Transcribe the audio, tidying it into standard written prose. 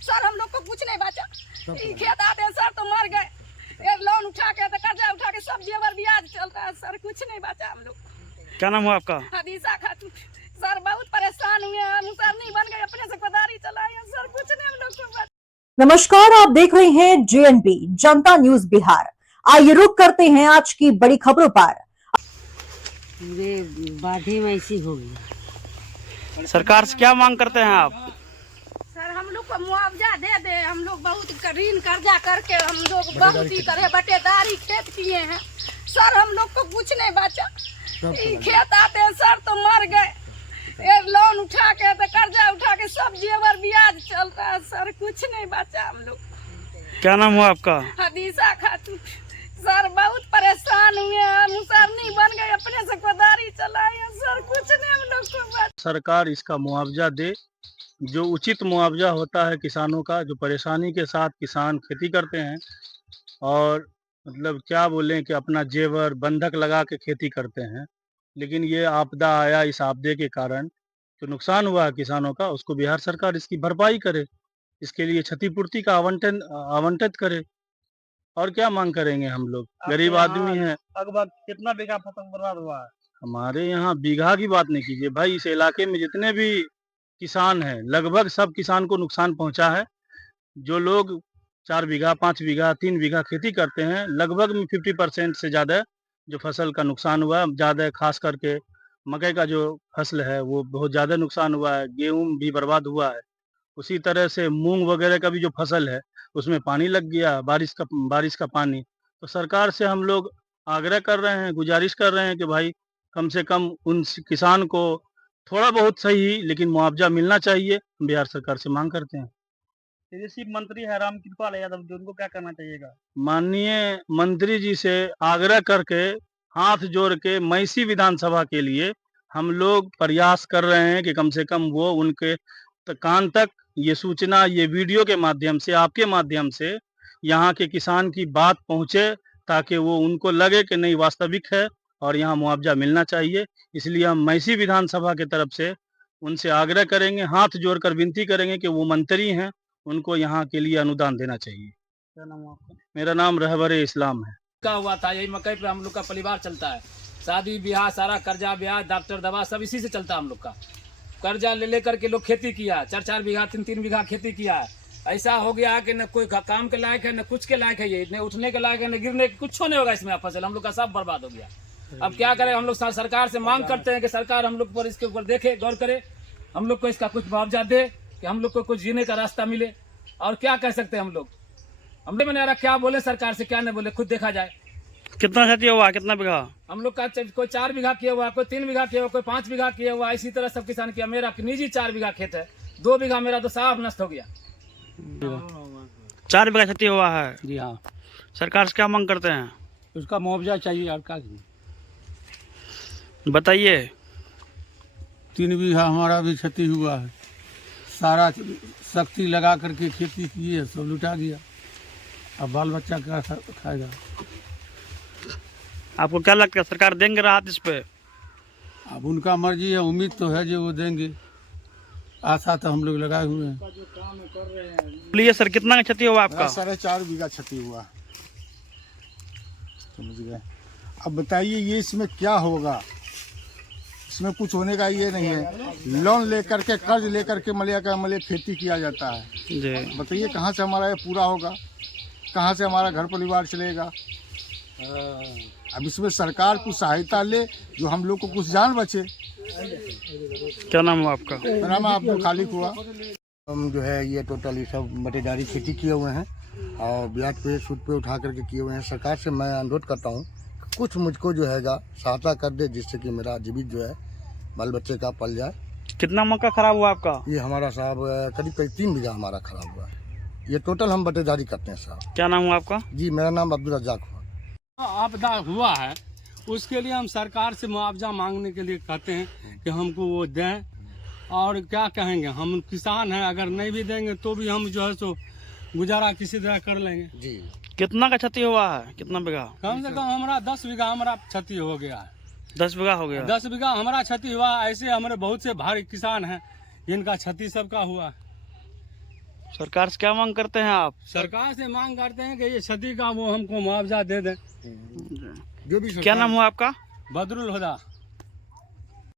Sir हम लोग को कुछ नहीं बचा। खेत आते सर तो मर गए, लोन उठा के तो कर्जा उठा के सब जेवर ब्याज चलता है सर, कुछ नहीं बचा हम लोग। क्या नाम हुआ आपका? हदीसा खातून। सर बहुत परेशान हुए हैं, सर नहीं बन गए, अपने से कोदारी चलाए हैं सर, कुछ नहीं हम लोग को बचा। नमस्कार, आप देख रहे हैं जेएनबी जनता न्यूज बिहार। आइए रुक करते हैं आज की बड़ी खबरों पर। बाढ़ी में ऐसी हो गई। सरकार से क्या मांग करते हैं आप? सर हम लोग को मुआवजा दे दे, हम लोग बहुत ऋण कर्जा करके हम लोग बहुत ही करे बटेदारी खेत किए हैं सर, हम लोग को कुछ नहीं बचा। खेत आते हैं सर तो मर गए, लोन उठा के तो कर्जा उठा के सब जेवर ब्याज चलता है सर, कुछ नहीं बचा हम लोग। क्या नाम हुआ आपका? हदीसा खातून। सर बहुत परेशान हुए हैं, सर नहीं बन गए, अपने से कोदारी चलाए हैं सर, कुछ नहीं हम लोग को बचा। सरकार इसका मुआवजा दे, जो उचित मुआवजा होता है किसानों का, जो परेशानी के साथ किसान खेती करते हैं और मतलब क्या बोलें कि अपना जेवर बंधक लगा के खेती करते हैं, लेकिन ये आपदा आया, इस आपदे के कारण जो नुकसान हुआ है किसानों का, उसको बिहार सरकार इसकी भरपाई करे, इसके लिए क्षतिपूर्ति का आवंटित करे। और क्या मांग करेंगे हम लोग, गरीब आदमी हैं। लगभग कितना बीघा फसल बर्बाद हुआ है? हमारे यहाँ बीघा की बात नहीं कीजिए भाई, इस इलाके में जितने भी किसान हैं लगभग सब किसान को नुकसान पहुंचा है। जो लोग 4 बीघा 5 बीघा 3 बीघा खेती करते हैं, लगभग 50% से ज़्यादा जो फसल का नुकसान हुआ है, ज़्यादा खास करके मकई का जो फसल है वो बहुत ज़्यादा नुकसान हुआ है, गेहूँ भी बर्बाद हुआ है। उसी तरह से मूंग वगैरह का भी जो फसल है उसमें पानी लग गया, बारिश का पानी। तो सरकार से हम लोग आग्रह कर रहे हैं, गुजारिश कर रहे हैं कि भाई कम से कम उन किसान को थोड़ा बहुत सही लेकिन मुआवजा मिलना चाहिए, बिहार सरकार से मांग करते हैं। कृषि मंत्री है राम कृपाल यादव, उनको क्या करना चाहिएगा? माननीय मंत्री जी से आग्रह करके हाथ जोड़ के मैसी विधानसभा के लिए हम लोग प्रयास कर रहे हैं कि कम से कम वो उनके कान तक ये सूचना, ये वीडियो के माध्यम से, आपके माध्यम से यहाँ के किसान की बात पहुँचे, ताकि वो उनको लगे कि नहीं वास्तविक है और यहाँ मुआवजा मिलना चाहिए। इसलिए हम मैसी विधानसभा की तरफ से उनसे आग्रह करेंगे, हाथ जोड़कर विनती करेंगे कि वो मंत्री हैं, उनको यहाँ के लिए अनुदान देना चाहिए। क्या नाम है आपका? मेरा नाम रहबरे इस्लाम है। का हुआ था, यही मकई पे हम लोग का परिवार चलता है, शादी ब्याह सारा कर्जा ब्याज डॉक्टर दवा सब इसी से चलता है। हम लोग का कर्जा ले लेकर के लोग खेती किया, 4-4 बीघा 3-3 बीघा खेती किया है। ऐसा हो गया है कि न कोई काम के लायक है, न कुछ के लायक है, ये न उठने के लायक है, न गिरने, कुछ नहीं होगा इसमें। फसल हम लोग का सब बर्बाद हो गया। अब क्या करें, हम लोग सरकार से मांग करते हैं कि सरकार हम लोग पर इसके ऊपर देखे, गौर करे, हम लोग को इसका कुछ मुआवजा दे कि हम लोग को कुछ जीने का रास्ता मिले। और क्या कह सकते हैं हम लोग, हमने मैंने यार क्या बोले सरकार से, क्या नहीं बोले, खुद देखा जाए। कितना खेती हुआ, कितना बीघा? हम लोग का कोई 4 बीघा किया हुआ, कोई 3 बीघा किया हुआ, कोई 5 बीघा किया हुआ, इसी तरह सब किसान किया। मेरा निजी 4 बीघा खेत है, 2 बीघा मेरा तो साफ नष्ट हो गया। 4 बीघा खेती हुआ है। जी हाँ, सरकार से क्या मांग करते हैं? उसका मुआवजा चाहिए। और क्या बताइए। 3 बीघा हमारा भी क्षति हुआ है, सारा शक्ति लगा करके खेती की है, सब लुटा गया। अब बाल बच्चा क्या खाएगा? आपको क्या लगता है सरकार देंगे राहत इस पे? अब उनका मर्जी है, उम्मीद तो है जो वो देंगे, आशा तो हम लोग लगाए हुए हैं। बोलिए सर, कितना क्षति हुआ आपका? 4.5 बीघा क्षति हुआ, समझ गए। अब बताइए ये इसमें क्या होगा? इसमें कुछ होने का ये नहीं है। लोन लेकर के, कर्ज लेकर के मले खेती किया जाता है जी। बताइए कहाँ से हमारा ये पूरा होगा, कहाँ से हमारा घर परिवार चलेगा? अब इसमें सरकार कुछ सहायता ले, जो हम लोग को कुछ जान बचे। क्या नाम हुआ आपका? मेरा नाम अब्दुल खालिक हुआ। हम जो है ये टोटल सब बटेदारी खेती किए हुए हैं और ब्याज पे सूद पे उठा करके किए हुए हैं। सरकार से मैं अनुरोध करता हूँ कुछ मुझको जो हैगा सहायता कर दे, जिससे कि मेरा जीवित जो है बाल बच्चे का पल जाए। कितना मक्का खराब हुआ आपका? ये हमारा साहब करीब 3 बीघा हमारा खराब हुआ है। ये टोटल हम बटेदारी करते हैं साहब। क्या नाम हुआ आपका? जी मेरा नाम अब्दुल रज्जाक हुआ। आपदा हुआ है, उसके लिए हम सरकार से मुआवजा मांगने के लिए कहते हैं कि हमको वो दें। और क्या कहेंगे, हम किसान हैं, अगर नहीं भी देंगे तो भी हम जो है सो गुजारा किसी तरह कर लेंगे जी। कितना का क्षति हुआ है, कितना बीघा? कम से कम हमारा 10 बीघा हमारा क्षति हो गया है। 10 बीघा हो गया? 10 बीघा हमारा क्षति हुआ। ऐसे हमारे बहुत से भारी किसान हैं जिनका क्षति सबका हुआ। सरकार से क्या मांग करते हैं आप? सरकार से मांग करते हैं कि ये क्षति का वो हमको मुआवजा दे दें। जो भी क्या नाम हुआ आपका? बदरुल हुदा।